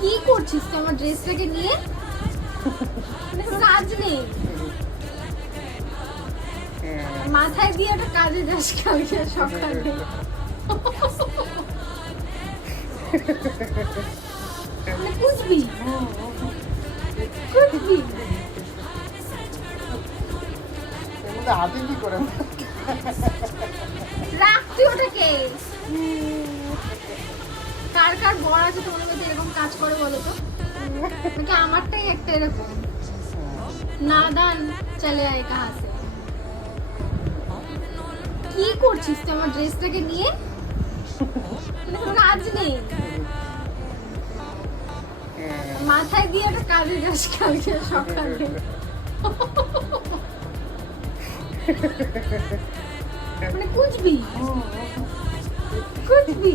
কি করছিস তুই আমার ড্রেসটাকে নিয়ে? কাজ নেই মাথায় দিয়ে একটা কাজে যাস কালকে সকালে। কুচবি কুচবি হাতে কি করে রাখতি ওটাকে। কার কার বর আছে তোমাদের মধ্যে এরকম কাজ করে বলো তো? নাকি আমারটাই একটা এরকম নাদান চলে আয় কাহা সে? কি করছিস তুই আমার ড্রেসটাকে নিয়ে? কাজ নেই মাথায় দিয়ে একটা কাজে যাস কালকে সকালে। কুচবি কুচবি